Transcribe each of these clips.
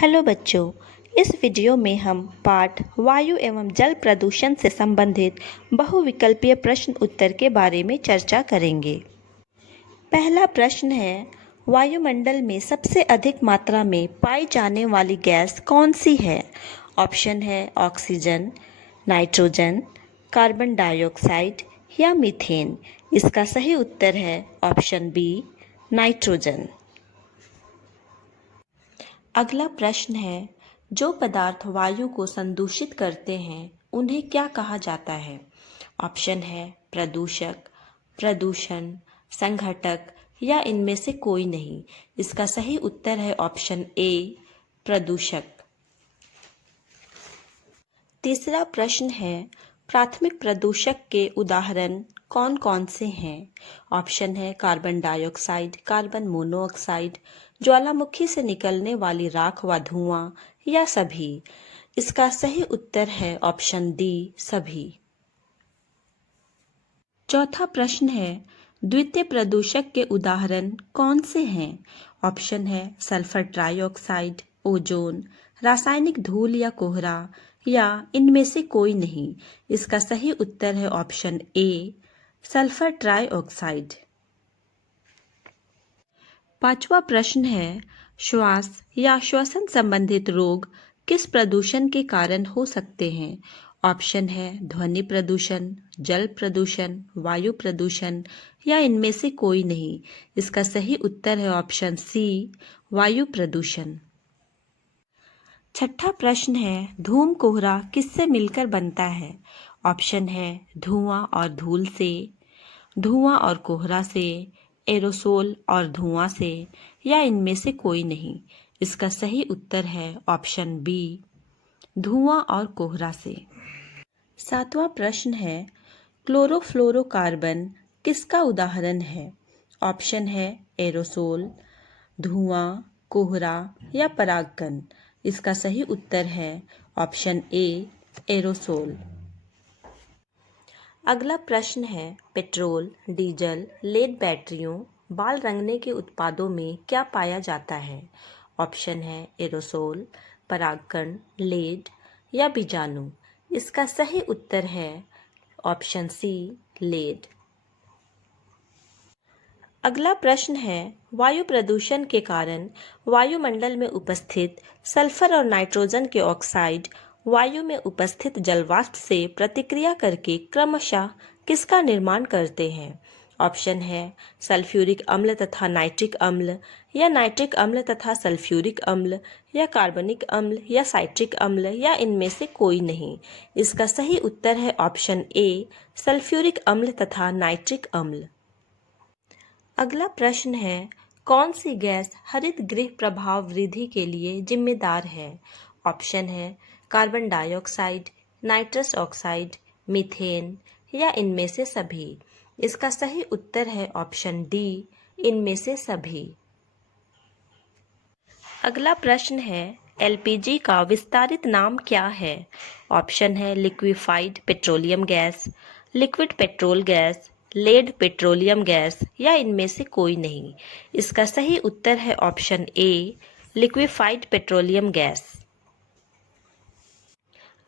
Hello बच्चों, इस video में हम पाठ वायु एवं जल प्रदूषण से संबंधित बहुविकल्पीय प्रश्न उत्तर के बारे में चर्चा करेंगे। पहला प्रश्न है, वायुमंडल में सबसे अधिक मात्रा में पाई जाने वाली गैस कौन सी है? ऑप्शन है ऑक्सीजन, नाइट्रोजन, कार्बन डाइऑक्साइड या मीथेन। इसका सही उत्तर है ऑप्शन बी, नाइट्रोजन। अगला प्रश्न है, जो पदार्थ वायु को संदूषित करते हैं उन्हें क्या कहा जाता है? ऑप्शन है प्रदूषक, प्रदूषण, संघटक या इनमें से कोई नहीं। इसका सही उत्तर है ऑप्शन ए, प्रदूषक। तीसरा प्रश्न है, प्राथमिक प्रदूषक के उदाहरण कौन कौन से हैं? ऑप्शन है कार्बन डाइऑक्साइड, कार्बन मोनोऑक्साइड, ज्वालामुखी से निकलने वाली राख व धुआं या सभी। इसका सही उत्तर है ऑप्शन डी, सभी। चौथा प्रश्न है, द्वितीय प्रदूषक के उदाहरण कौन से हैं? ऑप्शन है सल्फर ट्राइऑक्साइड, ओजोन, रासायनिक धूल या कोहरा या इनमें से कोई नहीं। इसका सही उत्तर है ऑप्शन ए, सल्फर ट्राइऑक्साइड। पांचवा प्रश्न है, श्वास या श्वसन संबंधित रोग किस प्रदूषण के कारण हो सकते हैं? ऑप्शन है ध्वनि प्रदूषण, जल प्रदूषण, वायु प्रदूषण या इनमें से कोई नहीं। इसका सही उत्तर है ऑप्शन सी, वायु प्रदूषण। छठा प्रश्न है, धूम कोहरा किससे मिलकर बनता है? ऑप्शन है धुआं और धूल से, धुआं और कोहरा से, एरोसोल और धुआं से या इनमें से कोई नहीं। इसका सही उत्तर है ऑप्शन बी, धुआं और कोहरा से। सातवां प्रश्न है, क्लोरोफ्लोरोकार्बन किसका उदाहरण है? ऑप्शन है एरोसोल, धुआं, कोहरा या परागकण। इसका सही उत्तर है ऑप्शन ए, एरोसोल। अगला प्रश्न है, पेट्रोल, डीजल, लेड बैटरियों, बाल रंगने के उत्पादों में क्या पाया जाता है? ऑप्शन है एरोसोल, परागकण, लेड या बीजाणु। इसका सही उत्तर है ऑप्शन सी, लेड। अगला प्रश्न है, वायु प्रदूषण के कारण वायुमंडल में उपस्थित सल्फर और नाइट्रोजन के ऑक्साइड वायु में उपस्थित जलवाष्प से प्रतिक्रिया करके क्रमशः किसका निर्माण करते हैं? ऑप्शन है सल्फ्यूरिक अम्ल तथा नाइट्रिक अम्ल या नाइट्रिक अम्ल तथा सल्फ्यूरिक अम्ल या कार्बनिक अम्ल या साइट्रिक अम्ल या इनमें से कोई नहीं। इसका सही उत्तर है ऑप्शन ए, सल्फ्यूरिक अम्ल तथा नाइट्रिक अम्ल। अगला प्रश्न है, कौन सी गैस हरित गृह प्रभाव वृद्धि के लिए जिम्मेदार है? ऑप्शन है carbon dioxide, nitrous oxide, methane या इनमें से सभी। इसका सही उत्तर है ऑप्शन डी, इनमें से सभी। अगला प्रश्न है, एलपीजी का विस्तारित नाम क्या है? ऑप्शन है liquefied petroleum gas, liquid petrol gas, lead petroleum gas या इनमें से कोई नहीं। इसका सही उत्तर है option A, liquefied petroleum gas.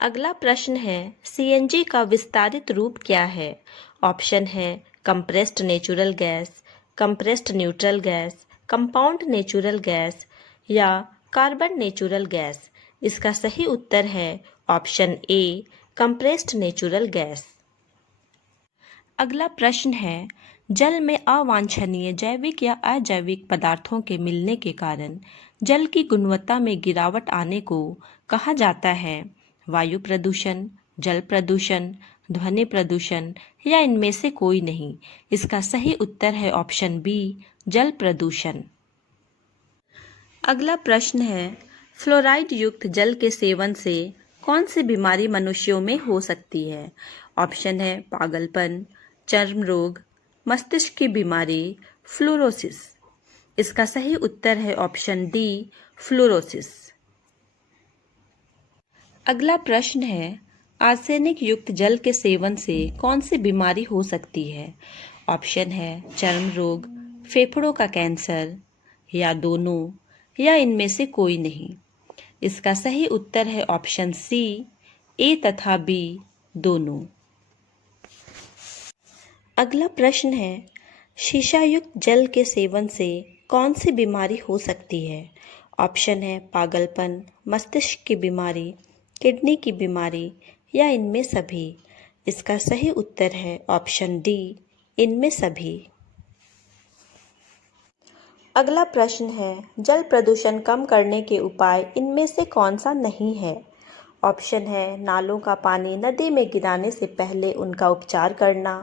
अगला प्रश्न है, सीएनजी का विस्तारित रूप क्या है? ऑप्शन है compressed natural gas, compressed neutral gas, compound natural gas या कार्बन नेचुरल गैस। इसका सही उत्तर है ऑप्शन ए, कंप्रेस्ड नेचुरल गैस। अगला प्रश्न है, जल में अवांछनीय जैविक या अजैविक पदार्थों के मिलने के कारण जल की गुणवत्ता में गिरावट आने को कहा जाता है? वायु प्रदूषण, जल प्रदूषण, ध्वनि प्रदूषण या इनमें से कोई नहीं। इसका सही उत्तर है ऑप्शन बी, जल प्रदूषण। अगला प्रश्न है, फ्लोराइड युक्त जल के सेवन से कौन सी बीमारी मनुष्यों में हो सकती है? ऑप्शन है पागलपन, चर्म रोग, मस्तिष्क की बीमारी, फ्लोरोसिस। इसका सही उत्तर है ऑप्शन डी, फ्लोरोसिस। अगला प्रश्न है, आर्सेनिक युक्त जल के सेवन से कौन सी बीमारी हो सकती है? ऑप्शन है चर्म रोग, फेफड़ों का कैंसर या दोनों या इनमें से कोई नहीं। इसका सही उत्तर है ऑप्शन सी, ए तथा बी दोनों। अगला प्रश्न है, शीशायुक्त जल के सेवन से कौन सी बीमारी हो सकती है? ऑप्शन है पागलपन, मस्तिष्क की बीमारी, किडनी की बीमारी या इनमें सभी। इसका सही उत्तर है ऑप्शन डी, इनमें सभी। अगला प्रश्न है, जल प्रदूषण कम करने के उपाय इनमें से कौन सा नहीं है? ऑप्शन है नालों का पानी नदी में गिराने से पहले उनका उपचार करना,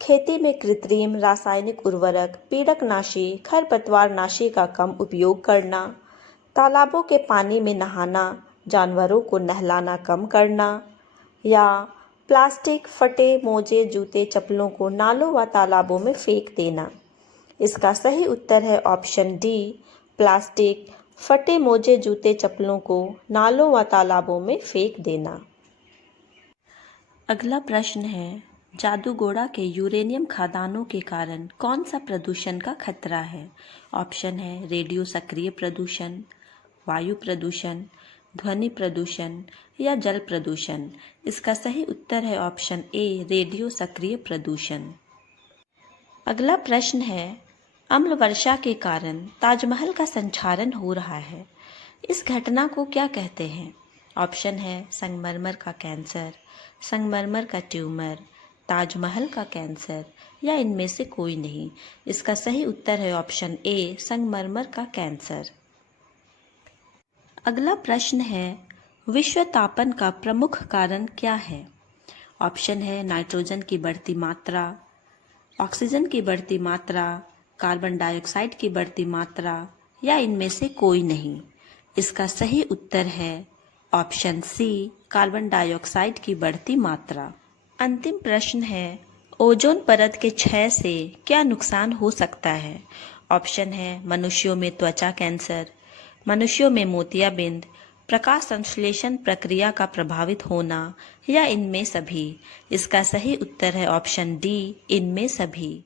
खेती में कृत्रिम रासायनिक उर्वरक, पीड़कनाशी, खरपतवारनाशी का कम उपयोग करना, तालाबों के पानी में नहाना, जानवरों को नहलाना कम करना, या प्लास्टिक, फटे मोजे, जूते, चप्पलों को नालों व तालाबों में फेंक देना। इसका सही उत्तर है ऑप्शन डी, प्लास्टिक, फटे मोजे, जूते, चप्पलों को नालों व तालाबों में फेंक देना। अगला प्रश्न है, जादूगोड़ा के यूरेनियम खदानों के कारण कौन सा प्रदूषण का खतरा है? ऑप्शन है रेडियो सक्रिय प्रदूषण, वायु प्रदूषण, ध्वनि प्रदूषण या जल प्रदूषण। इसका सही उत्तर है ऑप्शन ए, रेडियो सक्रिय प्रदूषण। अगला प्रश्न है, अम्ल वर्षा के कारण ताजमहल का संक्षारण हो रहा है, इस घटना को क्या कहते हैं? ऑप्शन है संगमरमर का कैंसर, संगमरमर का ट्यूमर, ताजमहल का कैंसर या इनमें से कोई नहीं। इसका सही उत्तर है ऑप्शन ए, संगमरमर का कैंसर। अगला प्रश्न है, विश्व तापन का प्रमुख कारण क्या है? ऑप्शन है नाइट्रोजन की बढ़ती मात्रा, ऑक्सीजन की बढ़ती मात्रा, कार्बन डाइऑक्साइड की बढ़ती मात्रा या इनमें से कोई नहीं। इसका सही उत्तर है ऑप्शन सी, कार्बन डाइऑक्साइड की बढ़ती मात्रा। अंतिम प्रश्न है, ओजोन परत के क्षय से क्या नुकसान हो सकता है? ऑप्शन है मनुष्यों में त्वचा कैंसर, मनुष्यों में मोतियाबिंद, प्रकाश संश्लेषण प्रक्रिया का प्रभावित होना या इनमें सभी। इसका सही उत्तर है ऑप्शन डी, इनमें सभी।